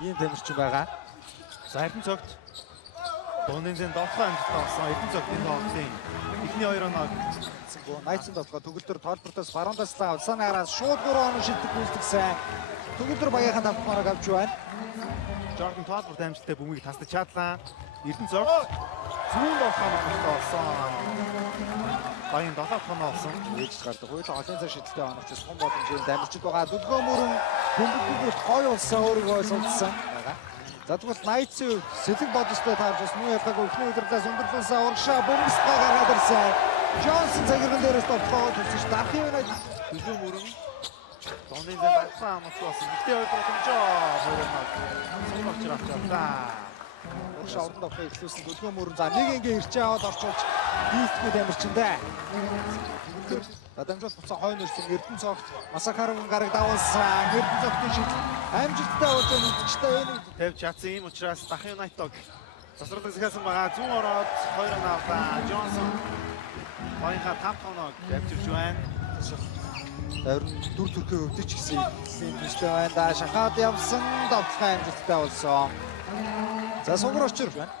Ийм тамирчин байгаа. За Эрдэнэ цогт Донын зэн довтлоо амжилттай болсон. Эрдэнэ цогт энэ тоглолтын эхний 2 оног Найцсан тоглоо төгөлдөр тоолбортоос баруундаслаа улсааны араас шууд 3 оноо шилдэг гүйцэтгсэн. Төгөлдөр багийнхаа тавтмараг авч байна. Jordan тоолборт амжилттай бөмбөгийг тасдаж чадлаа. Эрдэнэ цогт зүүн довтлоо амжилттай болсон. Баян 7 тоноо болсон. Ээж гардаг. Хоёулаа олон цаа шидэлтэй оногч сум боломжийн дамжид байгаа. Дүлгөө мөрөн бөмбөгөөр гоё болсон өөрийгөө судалсан байгаа. За тэгвэл Найцын сэлэг бодостой таарч бас муу яваагүй ихний удирлаас өндөрлөөсөө урагшаа бөмбөсгөө гаргаад ирсэн. Джонсон цагирган дээрээс тоглоод төсөж дарахын үед Дүлгөө мөрөн Донын зэн багтаа амгалт болсон. Ихтэй 2 боломжоо хөрөнөг. Сумгавч авчаа. урагшаа уран давхыг эхлүүлсэн Дүлгөө мөрөн за нэг ингээ ирчээ аваад орчуулж дийлдэхгүй тамирчиндээ. За дамжуулт буцаа хойно ирсэн Эрдэнэ цогт Масахаровын гараг дагуулсан. Эрдэнэ цогтын шийдэл амжилттай болж нэгчтэй энэ тавьж чадсан юм учраас Дахын Юнайтед засварлаг захиасан байгаа. Зүүн ороод 2 оноо авлаа. Джонсон Баянха 5 оноо авчирч байна. Тойрон дүр төрхөө өвдөж гисэн эдлийн төстэй байна да. Шахаад явсан довтлогын амжилттай болсон. За сугар очир байна.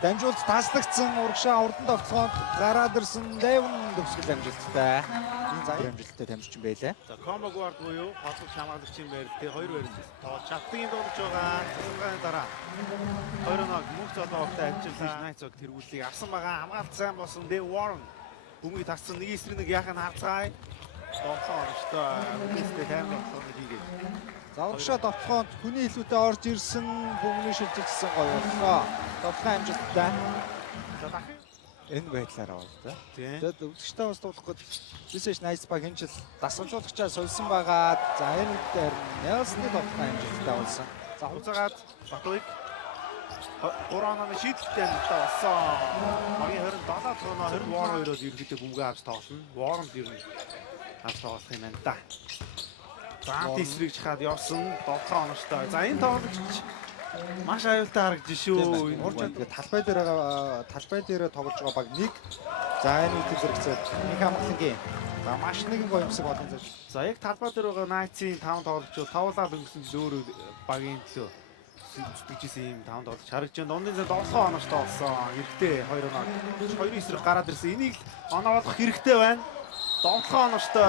Дамжуулт таслагдсан урагшаа урдан довтлогоонд гараад ирсэн Левн төгсгөл амжилттай. Энэ заяа амжилттай тамирчин байлаа. За комбо гуард буюу хотлогч хамгаалагчийн байр тэг 2 байр тоол чаддгийн дуудаж байгаа. Засварлагын дараа 2 оноо мөнх золоогтой амжилттай Найцог тэргүүлийг авсан байгаа. Хамгаалт сайн болсон Дэв Warren бөмбөгийг тассан нэг эсрэг нэг яхан харцгаая. Довтлоо оногчтой үстэй таймер болгоод хийгээд. За урагшаа довтлогоонд хүний илүүтэй орж ирсэн бөмбөний шилжүүлсэн гоё боллоо. Довтлогын амжилттай. За Дахын Энэ байдлаараа бол та. тийм. Тэгээд өвдөгчтэй бас дуулах гээд Жишээш Найс баг энэ жил дасгалжуулагчаа сольсон байгаа. За энэ үед Нелсны довтлогын амжилттай болсон. За хуцаагаад Батуйг 3 онооны шийдэлтэй амжилттай болсон. Багийн 27 тоноо 20 Warren 2-оор ерөнхийдөө бөмбөг авч тоглоно. Warren ер нь авч тоглох юм байна да. За тисрийг чахаад явсан 7 оноотой. За энэ тоглогч маш аюултай харагдаж шүү. Урж ингээд талбай дээр тоглож байгаа баг нэг. За энэ үед зэрэгцээд нэг хамгаалангийн. За маш нэгэн гоёмсог олон зэрэг. За яг талбай дээр байгаа Найцын 5 тоглогчид тавлаад өнгөрсөн зөөр багийн төлөө зүтгэжсэн юм 5 тоглогч харагдж байна. Дундын зэн 7 оноотой болсон. Хэрэгтэй 2 оноо. 2 эсрэг гараад ирсэн. Энийг оноо болох хэрэгтэй байна. 7 оноотой.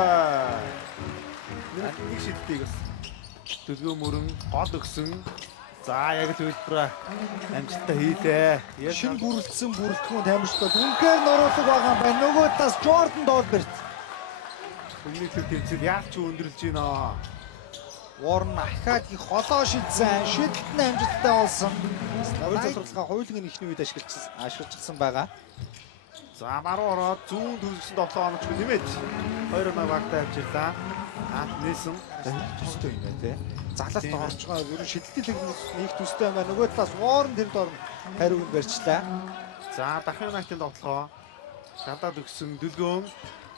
Нэг шидэлтийг бас Дүлгөө мөрөн гол өгсөн. За яг л төлбөрөө амжилттай хийлээ. Шин бүрэлдсэн бүрэлдэхүүн тамирчдад үнхээр нуруулаг байгаа юм байна. Нөгөө талаас Jordan Dolbert. Өмнөний төв тэмцэл яаж ч өндөрлж байна. Warren ахаад их холоо шидсэн. Шидэлт нь амжилттай болсон. Хоёр залруулгын хуулийн ихний үед ашиглажсан байгаа. За баруун ороод зүүн төвлөсөн 7 онооч нэмээд 2 оноо багтаа авчирлаа. Нээсэн төстэй юм байна тий. Залалт орж байгаа. Ер нь шидэлтийн техникс нэг төстэй юм байна. Нөгөө талаас Warren тэр дор хариуг нь барьчлаа. За Дахын Юнайтед тоглохоо. Гадаад өгсөн Дүлгөөн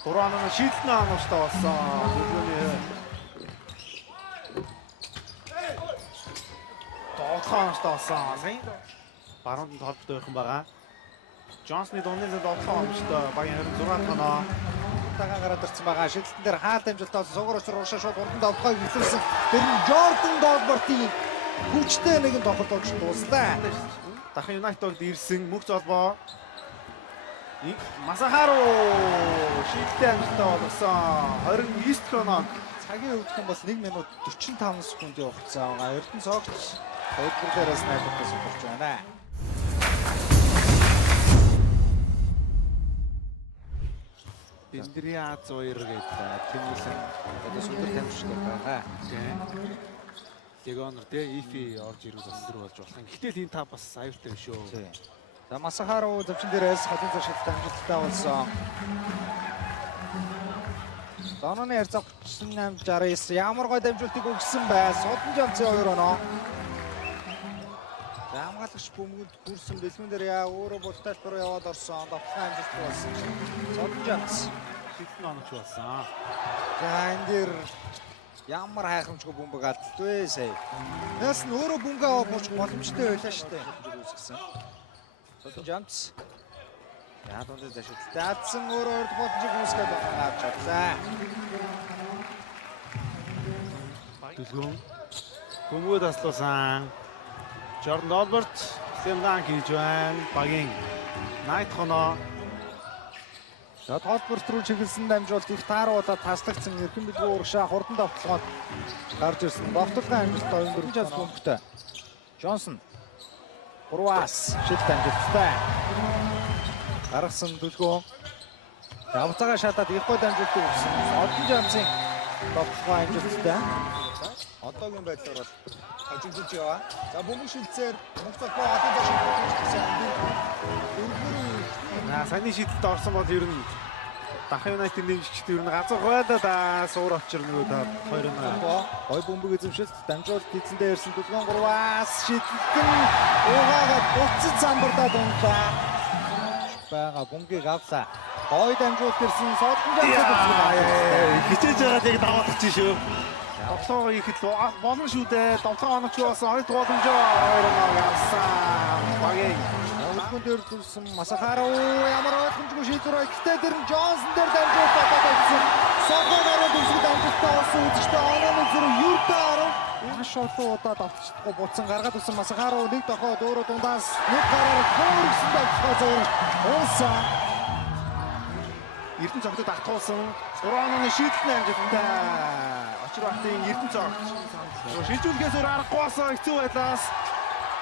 3 оноо шийдэлтний оноочтой болсон. Дүлгөөний тоглохооноочтой болсон. Сайн баруунд толботой ойрхон байгаа. Джонсны дундын зэнд 7 оноочтой багийн 26 тоноо. Тагаа гараад ирсэн байгаа. Шидэлтэн дээр хаалт амжилттай болсон. Сугар очир урагшаа шууд урдан довтлогыг эхлүүлсэн. Тэр нь Jordan Dolbert-ийн хүчтэй нэгэн тоглолт дуустаа. Дахын Юнайтед ирсэн мөнх золбоо. Масахаро шийдэлтэй амжилттай болсон. 29 тоног. Цагийн өвдөх бас 1 минут 45 секундын хугацаа байгаа. Эрдэнэ цогт өдөр дээрээс найдвартай суулж байна. Бэндриа 102 гэдэг тэмүүлэн одоо сүлэр тамирчтай байгаа. Тийм. Легонор тэ ифи орж ирэх өндөр болж болох юм. Гэтэл энэ та бас аюултай шүү. Тийм. За Масахаро завчин дээрээс халуун зашилттай амжилттай болсон. Донооны ярцаг 3869 ямар гой дамжуултыг өгсөн бай. Судалж авсан 2 оноо. За хамгаалагч бөмбөгөд хүрсэн бэлгүүн дээр яа өөрөө бултаал руу яваад орсон. Довтлогын амжилттай болсон. Судалж авсан. Шийдэлтний онооч болсон. За энэ дээр ямар хайхрамжгүй бөмбөг алдтвэ сая. Нас нь өөрөө бөмбөг авах боломжтой байлаа шүү дээ. Үзсэн. Судалж авсан. За дунд зашилттай алдсан өөрөө урд боломжийг хүмүүсгээд авч чадлаа. Дүлгөөн Бөмбөг таслуулсан. Jordan Albert Стэмдан хийж байна. Багийн Найт хоноо. За Толборт руу чиглэсэн дамжуулт их тааруулаад таслагдсан эрхэм билгүй урагшаа хурдан давталгоод гарч ирсэн. Довтлогын амжилт оюун дөрвж бөмбөгтэй. Джонсон 3-аас шил дамжуулттай. Гаргасан төлгөө. Давцаага шатаад их гой дамжуултыг өгсөн. Одон Жамсын довтлогын амжилттай. Одоогийн байдлаар бол хожигдож яваа. За бөмбөг шилцээр Монголбоо одоо дэшин хийсэн. Саяны шийдэлд орсон бол ер нь Дахын Юнайтед нэмжигчд ер нь ганцхан хойлоо суур очирноо та 2-1. Гой бөмбөг эзэмшилт дамжуулт эзэндээ ирсэн төлгөөн 3-аас шийдэлтэн уугаад буцаж самбардаад унлаа. Бага бөмбөгийг авлаа. Гой дамжуулт ирсэн Содон Жамсад хичээж байгаад яг даваадах чинь шүү. Тоглоо ихэд болно шүү дээ. Тоглоо оногч болсон. Хоёр боломж 2-1 авсан. Багийн Өнгөн дээр зүрсэн Масахаров ямар ойлгомжгүй шийдвэр бай. Гэтэ тэр нь Джонсон дээр дамжуулт болоод байсан. Содогоор дүрсгэж амжилттай болсон үзэгчтэй онооны зэрэг Юртаар маш олон удаа давтчихдаггүй буцсан гаргаад ирсэн Масахаров нэг дохоод өөрөө дундаас нэг гараар хөөргсөн давтгаа зөөр. Уусан Эрдэнэ цогтод автуулсан 3 онооны шийдэлтний амжилттай. Очир бахтын Эрдэнэ цогт. Шилжүүлгээс өөр аргагүй болсон хэцүү байлаас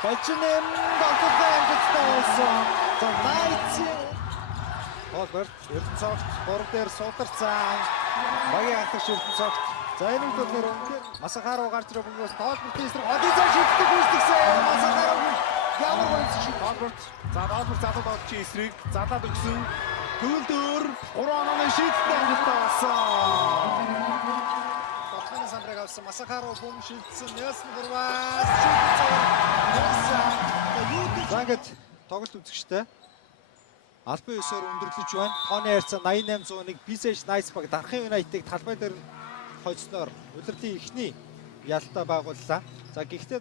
Бачнэм давталгаа амжилттай болсон. За Найцын Толборт Эрдэнэцогт 3 дээр суударсан. Багийн ахлагч Эрдэнэцогт. За энэ үгээр өндөр Масахаров гарч ирэх бөгөөс Толбортын эсрэг одын цаа шийддэг үүсгэсэн. Масахаров ямар гойц шиг Толборт. За Толборт залаад авч эсрэг залаад өгсөн. Төлдөр 3 онооны шийдэлтний амжилттай болсон. Толгойн самбрыг авсан Масахаров бөмбөг шилжсэн. Нэлсэн 3-аас шийдэлцээ. За ингээд тоглолт үзэгчтэй. Албан ёсоор өндөрлөж байна. Тооны харьцаа 88-101 Бисэж Найсбаг Дархан Юнайтедыг талбай дээр нь хожсноор удирдлагын эхний ялтаа байгууллаа. За гэхдээ